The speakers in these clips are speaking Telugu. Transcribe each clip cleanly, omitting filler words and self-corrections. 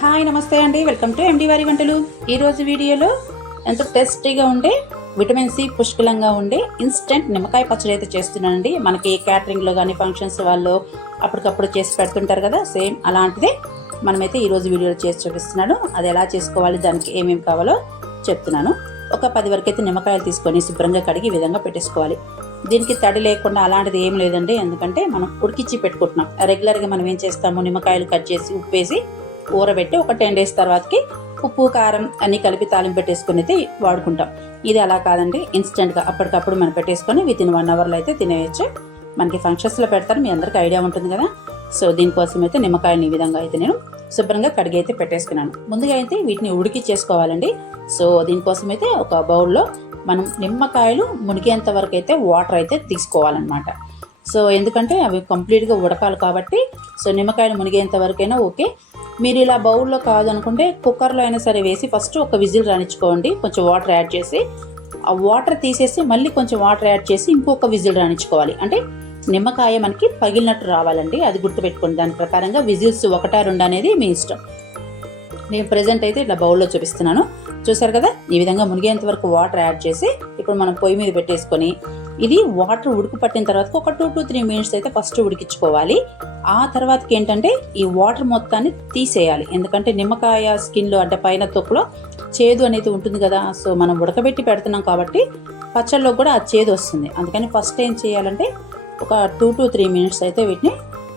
హాయ్ నమస్తే అండి, వెల్కమ్ టు ఎండి వారి వంటలు. ఈరోజు వీడియోలో ఎంతో టేస్టీగా ఉండే విటమిన్ సి పుష్కలంగా ఉండే ఇన్స్టెంట్ నిమ్మకాయ పచ్చడి అయితే చేస్తున్నానండి. మనకి క్యాటరింగ్లో కానీ ఫంక్షన్స్ వాళ్ళు అప్పటికప్పుడు చేసి పెడుతుంటారు కదా, సేమ్ అలాంటిదే మనమైతే ఈరోజు వీడియోలో చేసి చూపిస్తున్నాను. అది ఎలా చేసుకోవాలి, దానికి ఏమేమి కావాలో చెప్తున్నాను. ఒక 10 వరకు అయితే నిమ్మకాయలు తీసుకొని శుభ్రంగా కడిగి ఈ విధంగా పెట్టేసుకోవాలి. దీనికి తడి లేకుండా అలాంటిది ఏం లేదండి, ఎందుకంటే మనం ఉడికిచ్చి పెట్టుకుంటున్నాం. రెగ్యులర్గా మనం ఏం చేస్తాము, నిమ్మకాయలు కట్ చేసి ఉప్పేసి ఊరబెట్టి ఒక 10 days తర్వాతకి ఉప్పు కారం అన్నీ కలిపి తాలింపు పెట్టేసుకుని అయితే వాడుకుంటాం. ఇది అలా కాదండి, ఇన్స్టెంట్గా అప్పటికప్పుడు మనం పెట్టేసుకొని వితిన్ 1 hourలో అయితే తినేయచ్చు. మనకి ఫంక్షన్స్లో పెడతారు, మీ అందరికీ ఐడియా ఉంటుంది కదా. సో దీనికోసం అయితే నిమ్మకాయని ఈ విధంగా అయితే నేను శుభ్రంగా కడిగి అయితే పెట్టేసుకున్నాను. ముందుగా అయితే వీటిని ఉడికి చేసుకోవాలండి. సో దీనికోసం అయితే ఒక బౌల్లో మనం నిమ్మకాయలు మునిగేంత వరకు అయితే వాటర్ అయితే తీసుకోవాలన్నమాట. సో ఎందుకంటే అవి కంప్లీట్గా ఉడకాలి కాబట్టి, సో నిమ్మకాయలు మునిగేంత వరకైనా ఓకే. మీరు ఇలా బౌల్లో కాదనుకుంటే కుక్కర్లో అయినా సరే వేసి ఫస్ట్ ఒక విజిల్ రానిచ్చుకోండి. కొంచెం వాటర్ యాడ్ చేసి ఆ వాటర్ తీసేసి మళ్ళీ కొంచెం వాటర్ యాడ్ చేసి ఇంకొక విజిల్ రానిచ్చుకోవాలి. అంటే నిమ్మకాయ మనకి పగిలినట్టు రావాలండి, అది గుర్తుపెట్టుకోండి. దాని ప్రకారంగా విజిల్స్ 1 2 అనేది మీ ఇష్టం. నేను ప్రెజెంట్ అయితే ఇట్లా బౌల్లో చూపిస్తున్నాను, చూసారు కదా. ఈ విధంగా మునిగేంత వరకు వాటర్ యాడ్ చేసి ఇప్పుడు మనం పొయ్యి మీద పెట్టేసుకొని ఇది వాటర్ ఉడుకు పట్టిన తర్వాత ఒక 2 to 3 minutes అయితే ఫస్ట్ ఉడికించుకోవాలి. ఆ తర్వాతకి ఏంటంటే ఈ వాటర్ మొత్తాన్ని తీసేయాలి, ఎందుకంటే నిమ్మకాయ స్కిన్లో అంటే పైన తొక్కులో చేదు అనేది ఉంటుంది కదా. సో మనం ఉడకబెట్టి పెడుతున్నాం కాబట్టి పచ్చళ్ళలో కూడా ఆ చేదు వస్తుంది. అందుకని ఫస్ట్ ఏం చేయాలంటే ఒక 2 to 3 minutes అయితే వీటిని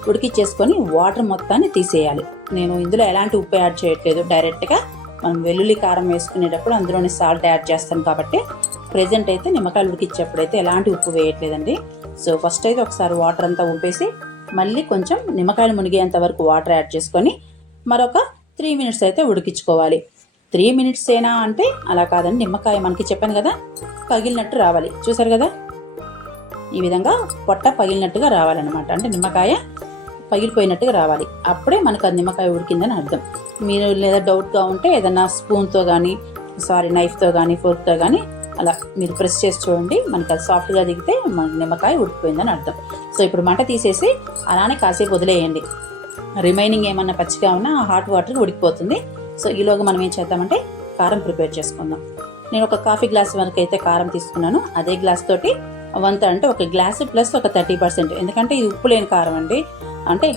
ఉడికిచ్చేసుకొని వాటర్ మొత్తాన్ని తీసేయాలి. నేను ఇందులో ఎలాంటి ఉప్పు యాడ్ చేయట్లేదు, డైరెక్ట్గా మనం వెల్లుల్లి కారం వేసుకునేటప్పుడు అందులోని సాల్ట్ యాడ్ చేస్తాం కాబట్టి ప్రెజెంట్ అయితే నిమ్మకాయలు ఉడికిచ్చేప్పుడు అయితే ఎలాంటి ఉప్పు వేయట్లేదండి. సో ఫస్ట్ అయితే ఒకసారి వాటర్ అంతా ఉంపేసి మళ్ళీ కొంచెం నిమ్మకాయలు మునిగేంత వరకు వాటర్ యాడ్ చేసుకొని మరొక 3 minutes అయితే ఉడికించుకోవాలి. 3 minutes అయినా అంటే అలా కాదండి, నిమ్మకాయ మనకి చెప్పాను కదా పగిలినట్టు రావాలి. చూసారు కదా, ఈ విధంగా పొట్ట పగిలినట్టుగా రావాలన్నమాట. అంటే నిమ్మకాయ పగిలిపోయినట్టుగా రావాలి, అప్పుడే మనకు అది నిమ్మకాయ ఉడికిందని అర్థం. మీరు లేదా డౌట్గా ఉంటే ఏదన్నా స్పూన్తో కానీ నైఫ్తో కానీ ఫోర్క్తో కానీ అలా మీరు ప్రెస్ చేసి చూడండి, మనకు అది సాఫ్ట్గా దిగితే మన నిమ్మకాయ ఉడికిపోయిందని అర్థం. సో ఇప్పుడు మంట తీసేసి అలానే కాసేపు వదిలేయండి. రిమైనింగ్ ఏమన్నా పచ్చిగా ఉన్నా హాట్ వాటర్ ఉడికిపోతుంది. సో ఈలోగా మనం ఏం చేద్దామంటే కారం ప్రిపేర్ చేసుకుందాం. నేను ఒక కాఫీ గ్లాస్ వరకు అయితే కారం తీసుకున్నాను. అదే గ్లాస్ తోటి వంత అంటే ఒక గ్లాసు ప్లస్ ఒక 30%, ఎందుకంటే ఇది ఉప్పు లేని కారం అండి. అంటే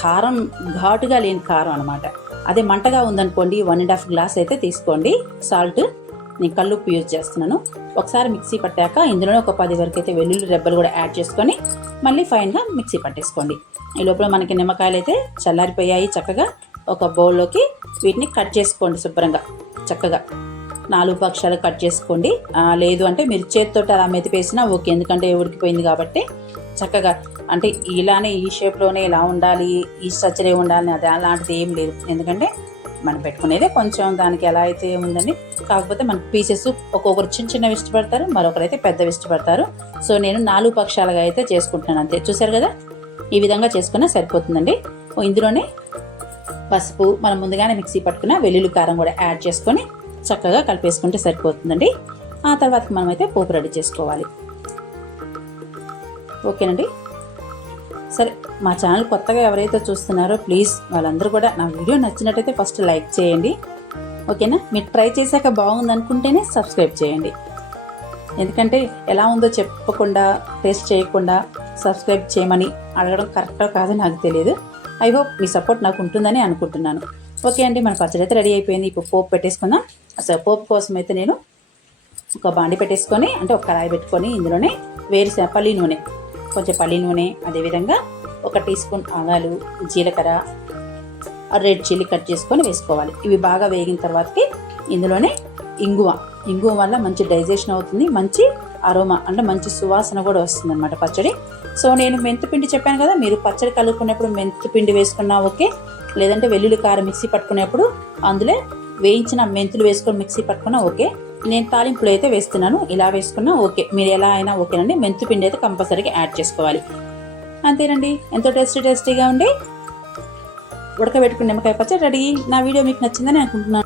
కారం ఘాటుగా లేని కారం అనమాట. అదే మంటగా ఉందనుకోండి 1.5 glass అయితే తీసుకోండి. సాల్ట్ నేను కల్లుప్పు యూజ్ చేస్తున్నాను. ఒకసారి మిక్సీ పట్టాక ఇందులోనే ఒక 10 వరకు అయితే వెల్లుల్లి రెబ్బలు కూడా యాడ్ చేసుకొని మళ్ళీ ఫైన్గా మిక్సీ పట్టేసుకోండి. ఈ లోపల మనకి నిమ్మకాయలు అయితే చల్లారిపోయాయి. చక్కగా ఒక బౌల్లోకి వీటిని కట్ చేసుకోండి శుభ్రంగా. చక్కగా 4 పక్షాలు కట్ చేసుకోండి. లేదు అంటే మీరు చేతితో అలా మెతిపేసినా ఓకే, ఎందుకంటే ఉడికిపోయింది కాబట్టి. చక్కగా అంటే ఇలానే ఈ షేప్లోనే ఇలా ఉండాలి, ఈ స్ట్రక్చరే ఉండాలి అది అలాంటిది ఏం లేదు, ఎందుకంటే మనం పెట్టుకునేదే కొంచెం దానికి ఎలా అయితే ఉందని. కాకపోతే మనకి పీసెస్ ఒక్కొక్కరు చిన్నవి ఇష్టపడతారు, మరొకరైతే పెద్దవి ఇష్టపడతారు. సో నేను 4 పక్షాలుగా అయితే చేసుకుంటున్నాను అంతే. చూసారు కదా, ఈ విధంగా చేసుకున్నా సరిపోతుందండి. ఇందులోనే పసుపు, మనం ముందుగానే మిక్సీ పట్టుకున్న వెల్లుల్లి కారం కూడా యాడ్ చేసుకొని చక్కగా కలిపేసుకుంటే సరిపోతుందండి. ఆ తర్వాత మనమైతే పోపు రెడీ చేసుకోవాలి. ఓకేనండి. సరే, మా ఛానల్ కొత్తగా ఎవరైతే చూస్తున్నారో ప్లీజ్ వాళ్ళందరూ కూడా నా వీడియో నచ్చినట్టయితే ఫస్ట్ లైక్ చేయండి, ఓకేనా. మీరు ట్రై చేశాక బాగుంది అనుకుంటేనే సబ్స్క్రైబ్ చేయండి, ఎందుకంటే ఎలా ఉందో చెప్పకుండా టేస్ట్ చేయకుండా సబ్స్క్రైబ్ చేయమని అడగడం కరెక్టో కాదో నాకు తెలియదు. ఐ హోప్ మీ సపోర్ట్ నాకు ఉంటుందని అనుకుంటున్నాను. ఓకే అండి, మన పచ్చడి అయితే రెడీ అయిపోయింది. ఇప్పుడు పోపు పెట్టేసుకుందాం. అసలు పోపు కోసం అయితే నేను ఒక బాండి పెట్టేసుకొని, అంటే ఒక కడాయి పెట్టుకొని ఇందులోనే పల్లి నూనె, కొంచెం పల్లి నూనె, అదేవిధంగా 1 teaspoon ఆవాలు, జీలకర్ర, రెడ్ చిల్లీ కట్ చేసుకొని వేసుకోవాలి. ఇవి బాగా వేగిన తర్వాతకి ఇందులోనే ఇంగువ వల్ల మంచి డైజెషన్ అవుతుంది, మంచి అరోమా అంటే మంచి సువాసన కూడా వస్తుంది అనమాట పచ్చడి. సో నేను మెంతిపిండి చెప్పాను కదా, మీరు పచ్చడి కలుపుకునేప్పుడు మెంతిపిండి వేసుకున్నా ఓకే, లేదంటే వెల్లుల్లి కారం మిక్సీ పట్టుకునేప్పుడు అందులో వేయించిన మెంతులు వేసుకొని మిక్సీ పట్టుకున్నా ఓకే. నేను తాలింపులు అయితే వేస్తున్నాను, ఇలా వేసుకున్నా ఓకే, మీరు ఎలా అయినా ఓకేనండి. మెంతిపిండి అయితే కంపల్సరీగా యాడ్ చేసుకోవాలి. అంతేనండి, ఎంతో టేస్టీగా ఉండి ఉడకబెట్టుకుని నిమ్మకాయ పచ్చడి రెడీ. నా వీడియో మీకు నచ్చిందని అనుకుంటున్నాను.